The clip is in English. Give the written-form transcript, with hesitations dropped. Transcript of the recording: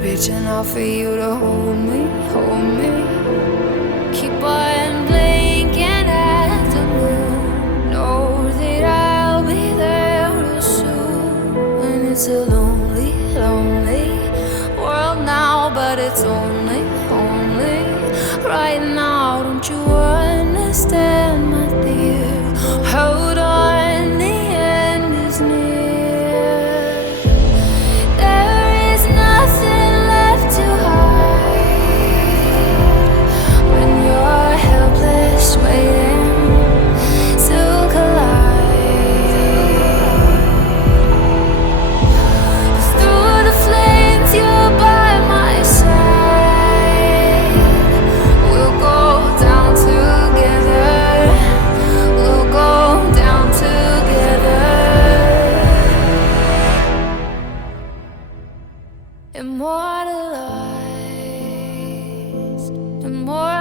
Reaching out for you to hold me, hold me. Keep on blinking at the moon. Know that I'll be there real soon. And it's a lonely, lonely world now, but it's only right now. Don't you understand, my dear? Hold on, the end is near. There is nothing left to hide when you're helpless, waiting to collide. Through the flames, you're by my side. We'll go down together. We'll go down together. Immortalized, immortalized.